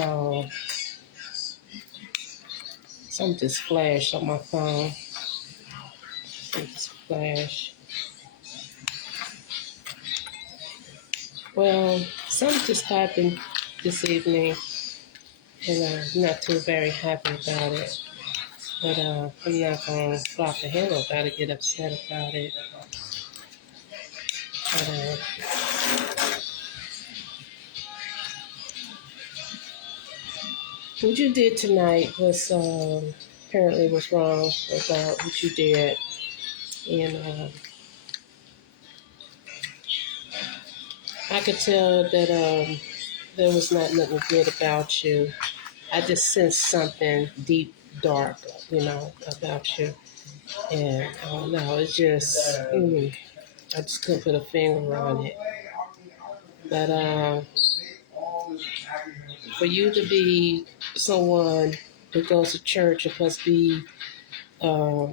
saw something just flashed on my phone. Something just flashed. Well, something just happened this evening, and I'm not too very happy about it. But I'm not going to flop the handle about it, get upset about it. But what you did tonight was apparently was wrong about what you did. And I could tell that there was not nothing good about you. I just sensed something deep, dark, about you. And I don't know, it's just, I just couldn't put a finger on it. But for you to be someone who goes to church and must be a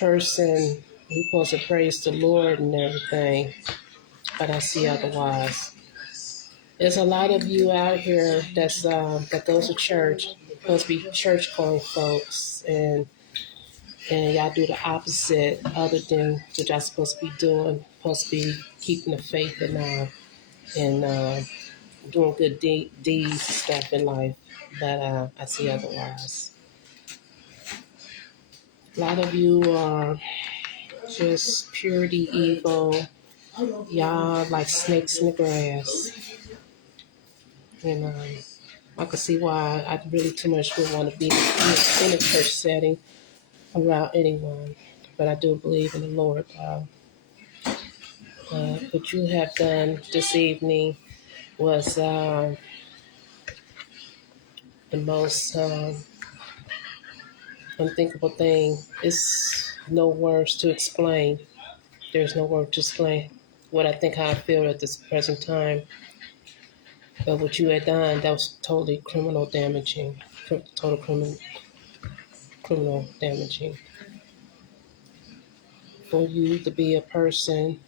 person who's supposed to praise the Lord and everything, but I see otherwise. There's a lot of you out here that goes to church, supposed to be church going folks, and y'all do the opposite other than what y'all supposed to be doing. Supposed to be keeping the faith and doing good deeds and stuff in life, but I see otherwise. A lot of you are just purity evil. Y'all like snakes in the grass. And I can see why I really too much would want to be in a church setting around anyone. But I do believe in the Lord. What you have done this evening was the most unthinkable thing. It's no words to explain. There's no word to explain what I think, how I feel at this present time. But what you had done, that was totally criminal damaging. Total criminal damaging. For you to be a person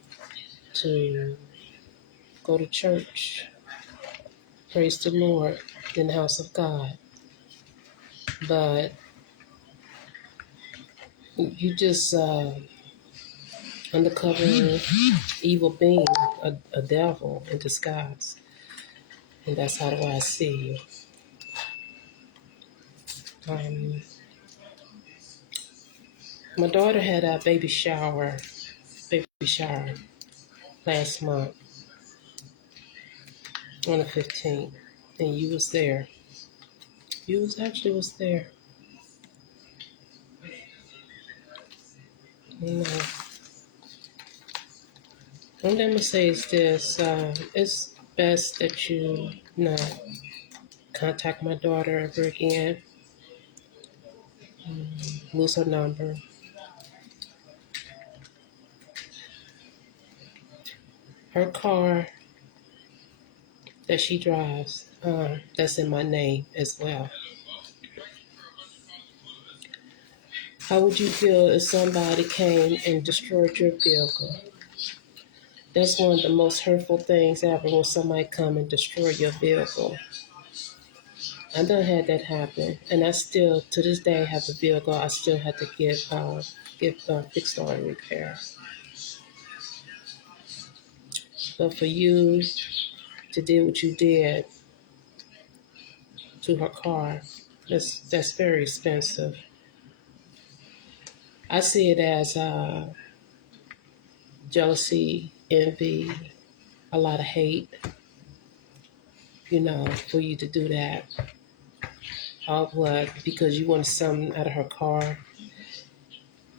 to go to church, praise the Lord in the house of God. But you just undercover evil being, a devil in disguise. And that's how do I see you. My daughter had a baby shower last month on the 15th, and you was there. You was there. You know, what I'm gonna say is this: it's best that you not contact my daughter ever again. Lose her number. Her car that she drives, that's in my name as well. How would you feel if somebody came and destroyed your vehicle? That's one of the most hurtful things ever, when somebody come and destroy your vehicle. I done had that happen, and I still, to this day, have a vehicle I still have to get fixed or repair. But for you to do what you did to her car, that's very expensive. I see it as jealousy, envy, a lot of hate, for you to do that. What? Because you wanted something out of her car,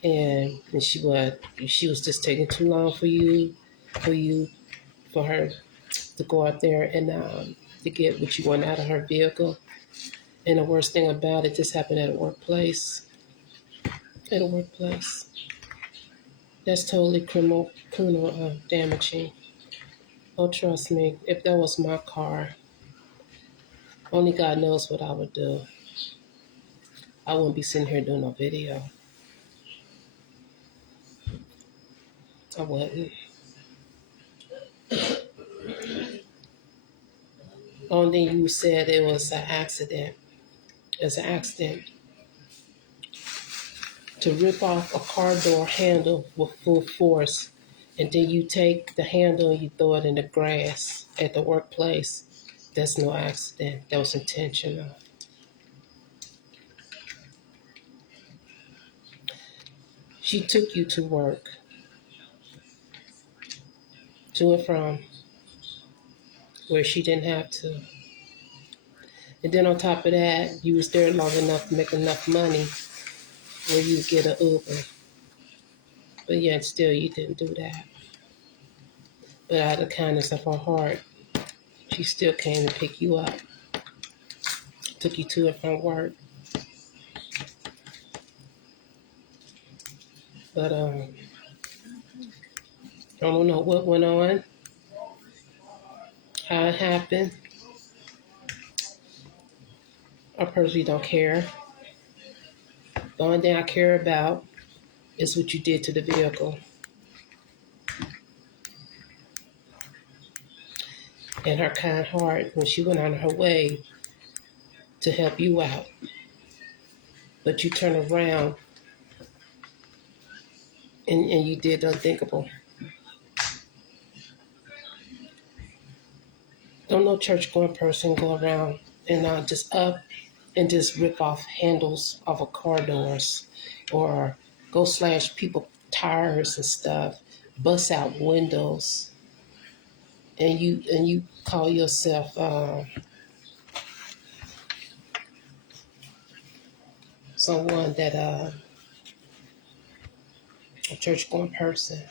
and she was just taking too long for her to go out there and to get what you want out of her vehicle. And the worst thing about it, this happened at a workplace. At a workplace. That's totally criminal damaging. Oh, trust me, if that was my car, only God knows what I would do. I wouldn't be sitting here doing no video. I wouldn't. Only thing you said it was an accident. It's an accident to rip off a car door handle with full force, and then you take the handle and you throw it in the grass at the workplace. That's no accident. That was intentional. She took you to work, to and from, where she didn't have to. And then on top of that, you was there long enough to make enough money where you get an Uber. But yet still you didn't do that. But out of the kindness of her heart, she still came to pick you up, took you to and from work. But I don't know what went on, how it happened. I personally don't care. The only thing I care about is what you did to the vehicle and her kind heart when she went on her way to help you out. But you turn around and you did the unthinkable. Don't no church going person go around and just up and just rip off handles off of car doors or go slash people tires and stuff, bust out windows, and you call yourself someone that a church going person.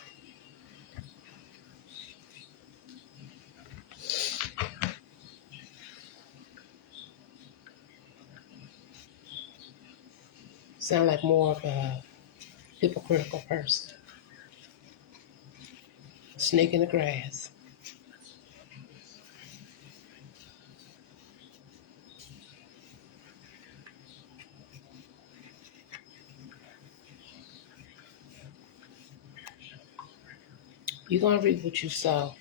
Sound like more of a hypocritical person. Snake in the grass. You're gonna reap what you sow.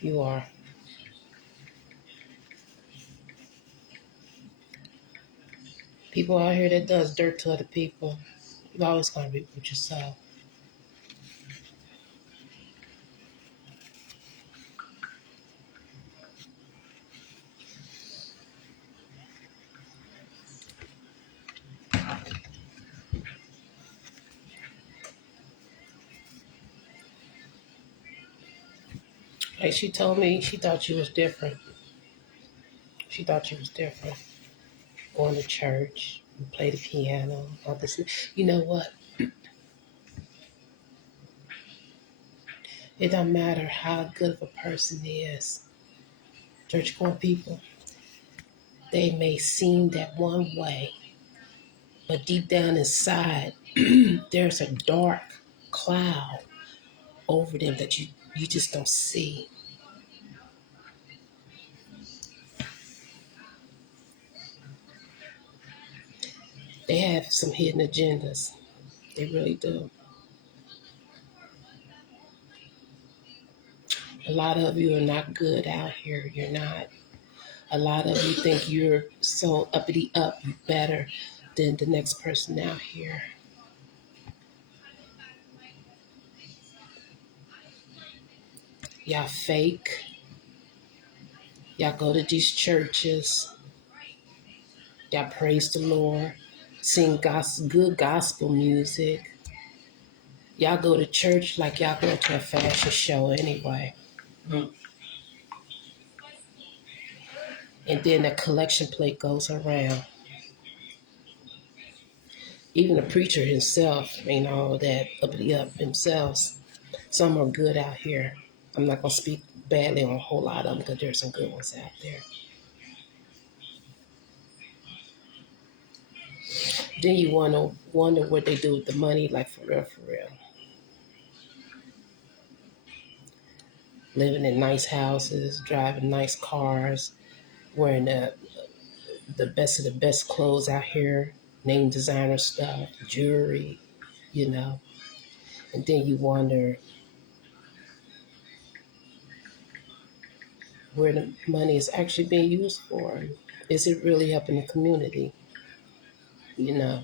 You are. People out here that does dirt to other people, you're always gonna reap what you sow. Like she told me, she thought you was different. She thought you was different. Going to church, play the piano, all this. You know what? It don't matter how good of a person is. Church going people, they may seem that one way, but deep down inside, there's a dark cloud over them that you just don't see. They have some hidden agendas. They really do. A lot of you are not good out here. You're not. A lot of you think you're so uppity up, you better than the next person out here. Y'all fake. Y'all go to these churches. Y'all praise the Lord. Sing good gospel music. Y'all go to church like y'all go to a fashion show anyway. And then the collection plate goes around. Even the preacher himself ain't all that uppity up himself. Some are good out here. I'm not going to speak badly on a whole lot of them because there's some good ones out there. Then you wonder what they do with the money, like for real, for real. Living in nice houses, driving nice cars, wearing the best of the best clothes out here, name designer stuff, jewelry, you know. And then you wonder, where the money is actually being used for. Is it really helping the community? You know.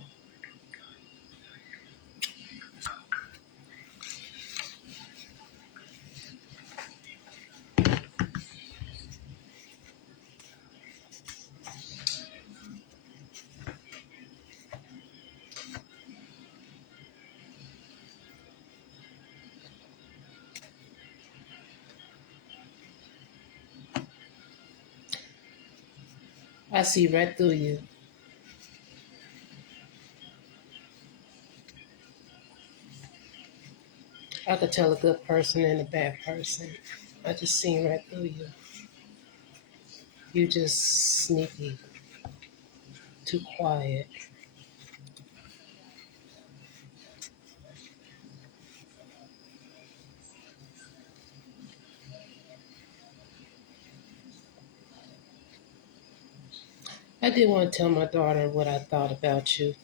I see right through you. I could tell a good person and a bad person. I just seen right through you. You just sneaky, too quiet. I did want to tell my daughter what I thought about you.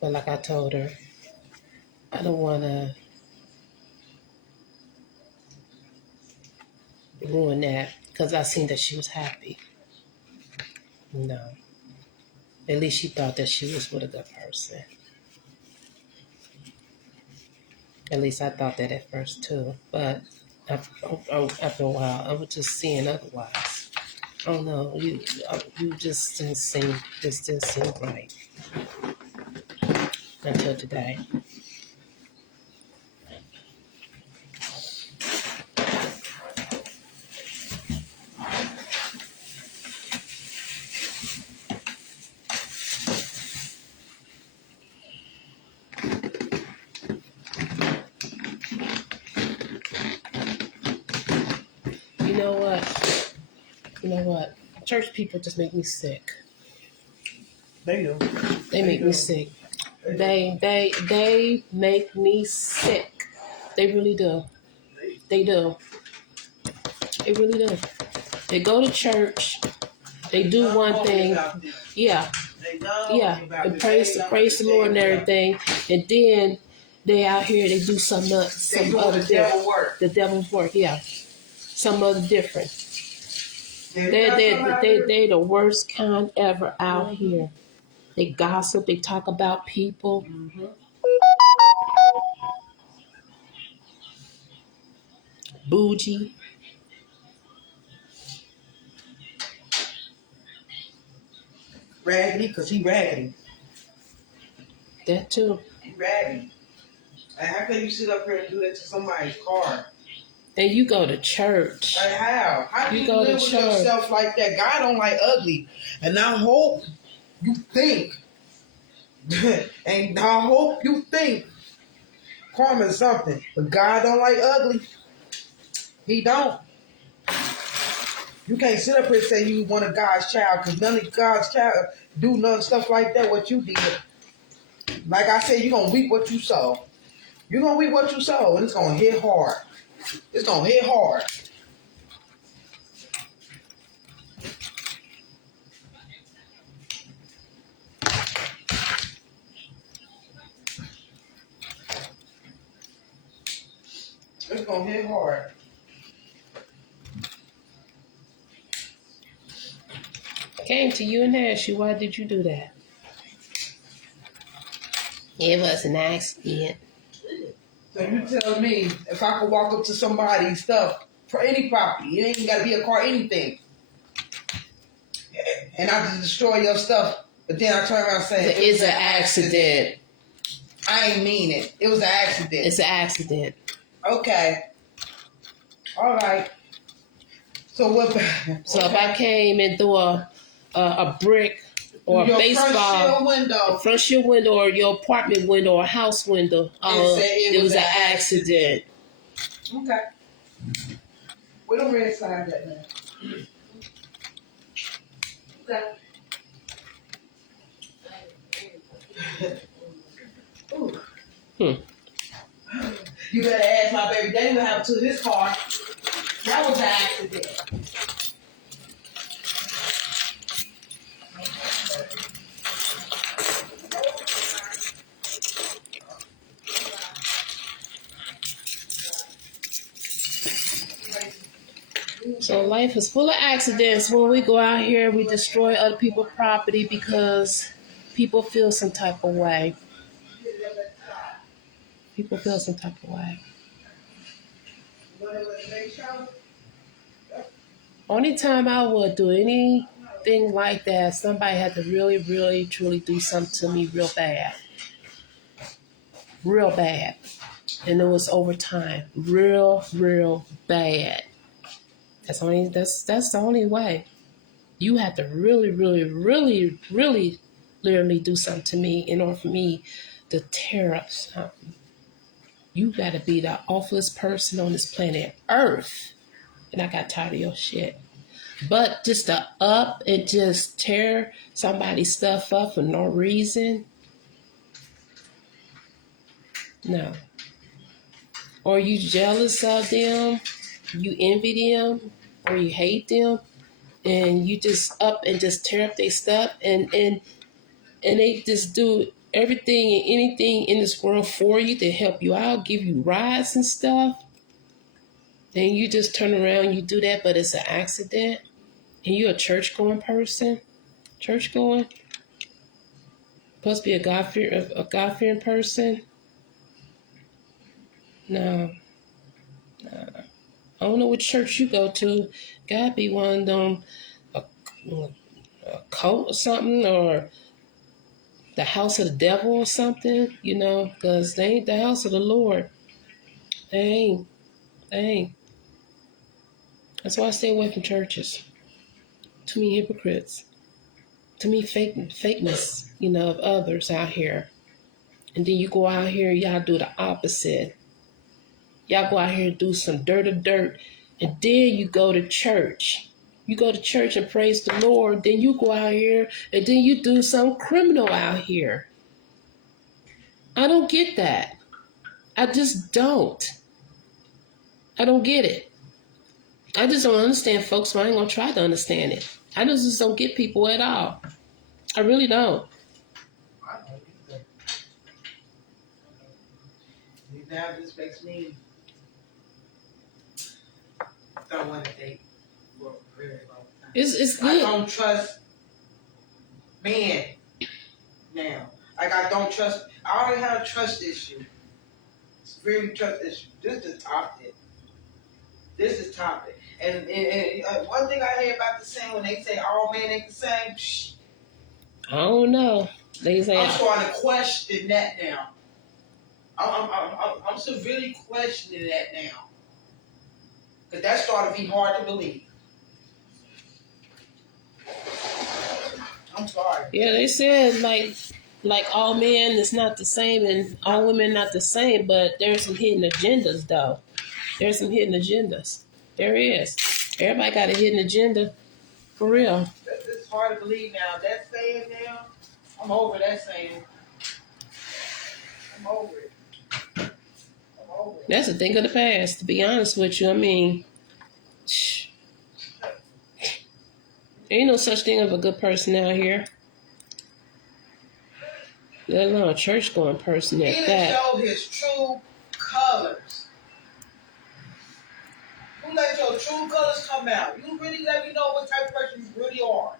But like I told her, I don't want to ruin that because I seen that she was happy. No. At least she thought that she was with a good person. At least I thought that at first too. But after a while, I was just seeing otherwise. I don't know. You just this didn't seem right until today. You know what? You know what? Church people just make me sick. They do. They make me sick. They make me sick. They really do. They do. They really do. They go to church. They do one thing. Yeah. Yeah. And praise the Lord and everything. And then they out here they do some other different work. The devil's work, yeah. Some other different. They the worst kind ever out here. They gossip, they talk about people. Mm-hmm. Bougie. Raggedy, because he raggedy. That too. He raggedy. And how can you sit up here and do that to somebody's car? And you go to church. Like how? How do you go live to with church. yourself like that? God don't like ugly. And I hope you think. And I hope you think karma is something. But God don't like ugly. He don't. You can't sit up here and say you one of God's child because none of God's child do none stuff like that what you did. Like I said, you're going to reap what you sow. You're going to reap what you sow and it's going to hit hard. It's going to hit hard. It's going to hit hard. Came to you and asked you, why did you do that? It was an accident. So you tell me if I could walk up to somebody's stuff for any property, it ain't got to be a car, anything, and I just destroy your stuff, but then I turn around and say it's an accident. I ain't mean it. It was an accident. It's an accident. Okay. All right. So what? So if I came and threw a brick or a baseball front shield window or your apartment window or house window, it was an accident. Okay. Where the red signs at now? Okay. You better ask my baby daddy what happened to his car. That was an accident. So life is full of accidents. When we go out here, we destroy other people's property because people feel some type of way. People feel some type of way. Only time I would do anything like that, somebody had to really, really, truly do something to me real bad. Real bad. And it was over time. Real, real bad. That's the only way. You have to really, really, really, really literally do something to me in order for me to tear up something. You gotta be the awfulest person on this planet Earth. And I got tired of your shit. But just to up and just tear somebody's stuff up for no reason, no. Or you jealous of them, you envy them, or you hate them, and you just up and just tear up their stuff, and they just do everything and anything in this world for you to help you out, give you rides and stuff. Then you just turn around, you do that, but it's an accident, and you're a church-going person, church-going, supposed to be a God-fearing person. No. I don't know which church you go to. Gotta be one of them, a cult or something, or the house of the devil or something, because they ain't the house of the Lord. They ain't. That's why I stay away from churches. Too many hypocrites. Too many fakeness, of others out here. And then you go out here, y'all do the opposite. Y'all go out here and do some dirt, and then you go to church. You go to church and praise the Lord. Then you go out here and then you do some criminal out here. I don't get that. I just don't. I don't get it. I just don't understand, folks. But I ain't going to try to understand it. I just don't get people at all. I really don't. I don't either. Now it just makes me don't want to date for a very long time. It's good. I don't trust men now. Like I don't trust. I already have a trust issue. It's a very trust issue. This is topic. And one thing I hear about the saying when they say all men ain't the same. Psh, I don't know. They say I'm starting to question that now. I'm severely questioning that now. Because that's starting to be hard to believe. I'm sorry. Yeah, they said like all men is not the same and all women not the same, but there's some hidden agendas though. There's some hidden agendas. There is. Everybody got a hidden agenda. For real. It's hard to believe now. That saying now, I'm over that saying. I'm over it. That's a thing of the past, to be honest with you. I mean, ain't no such thing of a good person out here. Let alone a church-going person at he that. didn't show his true colors. You let your true colors come out. You really let me know what type of person you really are.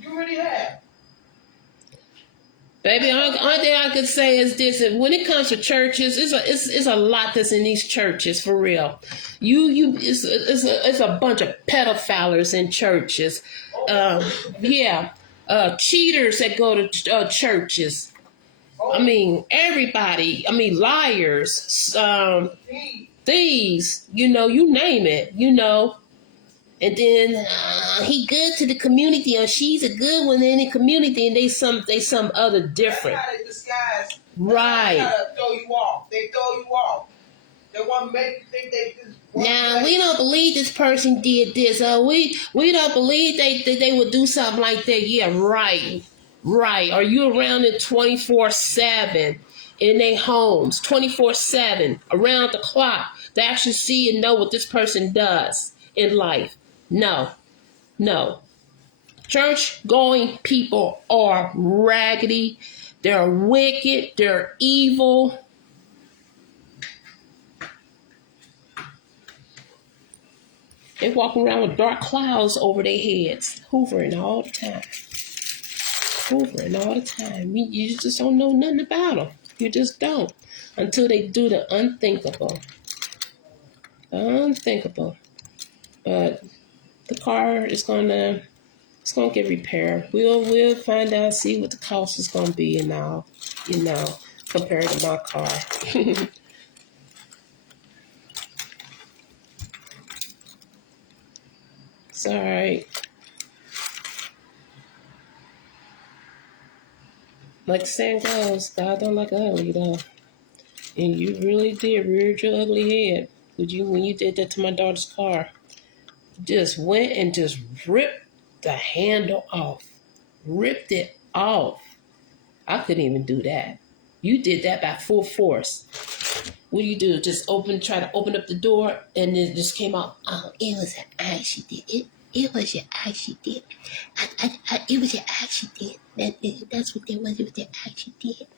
You really have. Baby, only thing I could say is this: if when it comes to churches, it's a lot that's in these churches for real. It's a bunch of pedophiles in churches. Cheaters that go to churches. I mean, everybody. I mean, liars, thieves. You name it. And then he good to the community, or she's a good one in the community, and they some other different. That's how they disguise. Right. They try to throw you off. They want to make you think they just. Now we don't believe this person did this. We don't believe they would do something like that. Yeah, right. Are you around it 24/7 in their homes, 24/7 around the clock to actually see and know what this person does in life? No. Church-going people are raggedy. They're wicked. They're evil. They walking around with dark clouds over their heads, hoovering all the time. Hoovering all the time. You just don't know nothing about them. You just don't. Until they do the unthinkable. Unthinkable. But the car is gonna get repaired. We'll find out, see what the cost is gonna be and all, compared to my car. It's all right. Like the saying goes, God don't like ugly though. And you really did rear your ugly head. When you did that to my daughter's car, just went and just ripped the handle off. Ripped it off. I couldn't even do that. You did that by full force. What do you do? Just try to open up the door, and it just came out. Oh, it was an accident. It was an accident. It was an accident. That's what it was. It was an accident.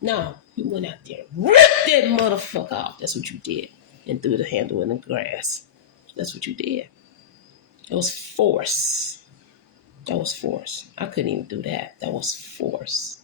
No, you went out there, ripped that motherfucker off. That's what you did, and threw the handle in the grass. That's what you did. It was force. That was force. I couldn't even do that. That was force.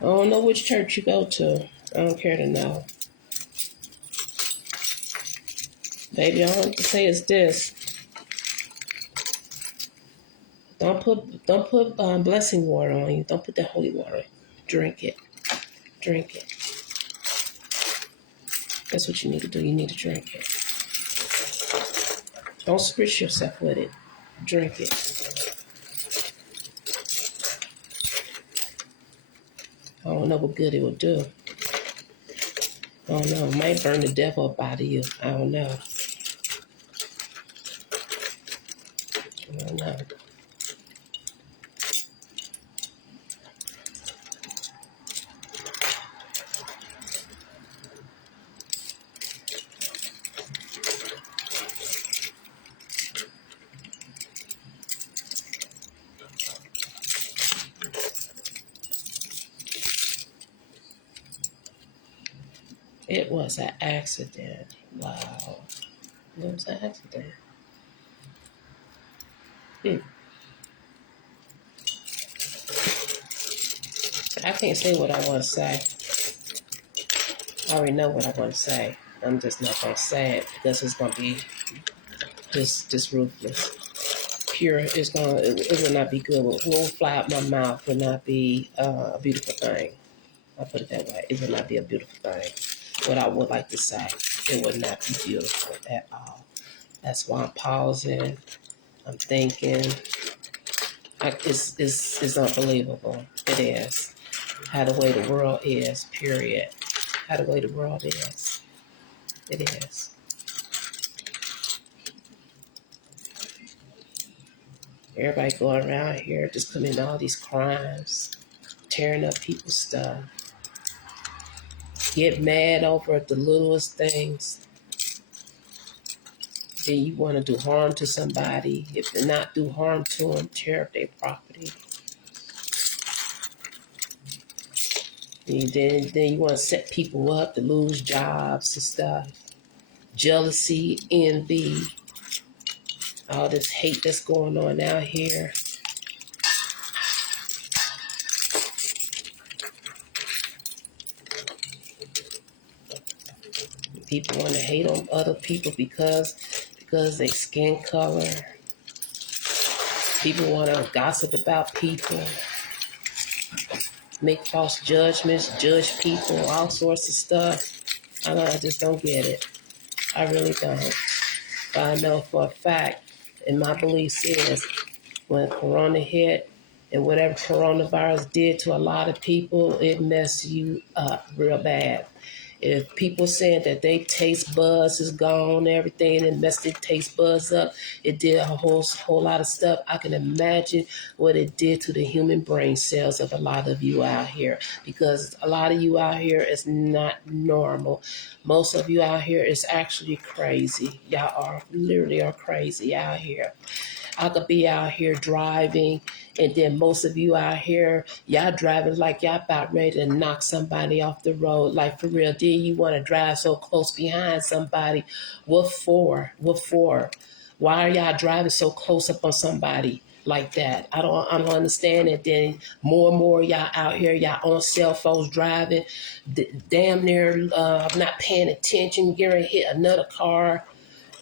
I don't know which church you go to. I don't care to know. Baby, all I have to say is this. Don't put blessing water on you. Don't put that holy water. Drink it. Drink it. That's what you need to do. You need to drink it. Don't spritz yourself with it. Drink it. I don't know what good it will do. I don't know. It might burn the devil up out of you. I don't know. I don't know. It was an accident. Wow. It was an accident. I can't say what I want to say. I already know what I want to say. I'm just not going to say it because it's going to be just ruthless. Pure, it will not be good. What will fly out my mouth will not be a beautiful thing. I'll put it that way. It will not be a beautiful thing. What I would like to say, it would not be beautiful at all. That's why I'm pausing. I'm thinking. It's unbelievable. It is. How the way the world is, period. How the way the world is. It is. Everybody going around here just committing all these crimes, tearing up people's stuff. Get mad over the littlest things. Then you want to do harm to somebody. If they not do harm to them, tear up their property. And then you want to set people up to lose jobs and stuff. Jealousy, envy, all this hate that's going on out here. People want to hate on other people because they skin color. People want to gossip about people, make false judgments, judge people, all sorts of stuff. I just don't get it. I really don't. But I know for a fact, and my belief is, when Corona hit and whatever coronavirus did to a lot of people, it messed you up real bad. If people saying that their taste buds is gone, everything, and messed their taste buds up, it did a whole lot of stuff. I can imagine what it did to the human brain cells of a lot of you out here, because a lot of you out here is not normal. Most of you out here is actually crazy. Y'all are literally are crazy out here. I could be out here driving, and then most of you out here, y'all driving like y'all about ready to knock somebody off the road. Like, for real, then you want to drive so close behind somebody. What for? What for? Why are y'all driving so close up on somebody like that? I don't understand it. Then more and more y'all out here, y'all on cell phones driving, damn near not paying attention, getting hit another car.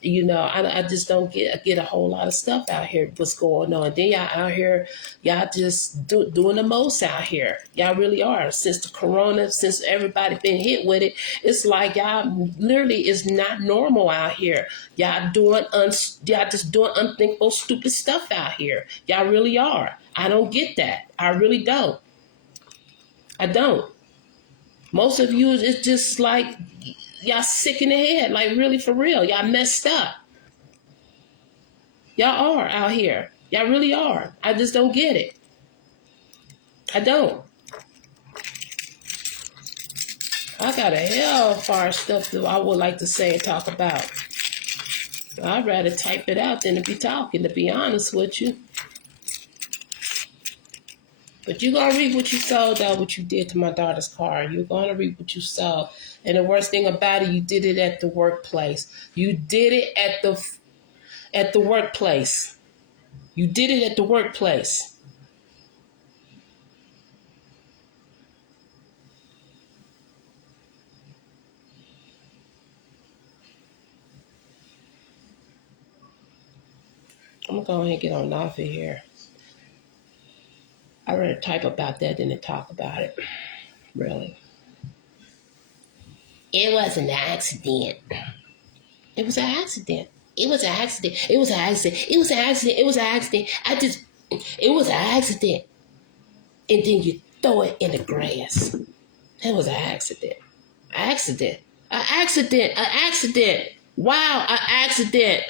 You know, I just don't get a whole lot of stuff out here. What's going on? Then y'all out here, y'all just doing the most out here. Y'all really are. Since the corona, since everybody been hit with it, it's like y'all literally is not normal out here. Y'all just doing unthinkable, stupid stuff out here. Y'all really are. I don't get that. I really don't. I don't. Most of you, it's just like y'all sick in the head, like really for real. Y'all messed up. Y'all are out here. Y'all really are. I just don't get it. I don't. I got a hell far stuff that I would like to say and talk about. I'd rather type it out than to be talking, to be honest with you. But you're going to reap what you sowed, though, what you did to my daughter's car. You're going to reap what you sowed. And the worst thing about it, you did it at the workplace. You did it at the workplace. You did it at the workplace. I'm going to go ahead and get on off of here. I'd rather type about that than to talk about it. Really. It was an accident. It was an accident. It was an accident. It was an accident. It was an accident. It was an accident. It was an accident. And then you throw it in the grass. It was an accident. Accident. An accident. An accident. Wow, an accident.